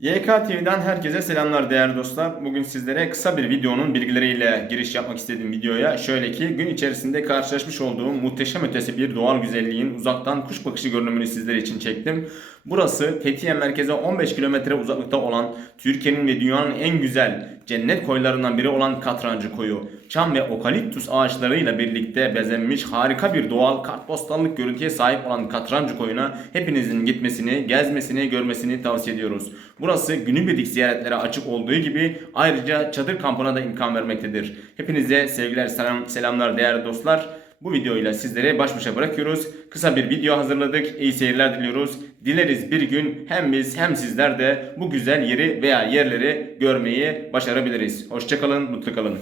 YK TV'den herkese selamlar değerli dostlar. Bugün sizlere kısa bir videonun bilgileriyle giriş yapmak istediğim videoya şöyle ki gün içerisinde karşılaşmış olduğum muhteşem ötesi bir doğal güzelliğin uzaktan kuş bakışı görünümünü sizler için çektim. Burası Fethiye merkeze 15 kilometre uzaklıkta olan Türkiye'nin ve dünyanın en güzel cennet koylarından biri olan Katrancı Koyu. Çam ve okaliptüs ağaçlarıyla birlikte bezenmiş harika bir doğal kartpostallık görüntüye sahip olan Katrancı Koyu'na hepinizin gitmesini, gezmesini, görmesini tavsiye ediyoruz. Burası günübirlik ziyaretlere açık olduğu gibi ayrıca çadır kampına da imkan vermektedir. Hepinize sevgiler, selam, selamlar değerli dostlar. Bu videoyla sizlere baş başa bırakıyoruz. Kısa bir video hazırladık. İyi seyirler diliyoruz. Dileriz bir gün hem biz hem sizler de bu güzel yeri veya yerleri görmeyi başarabiliriz. Hoşçakalın, mutlu kalın.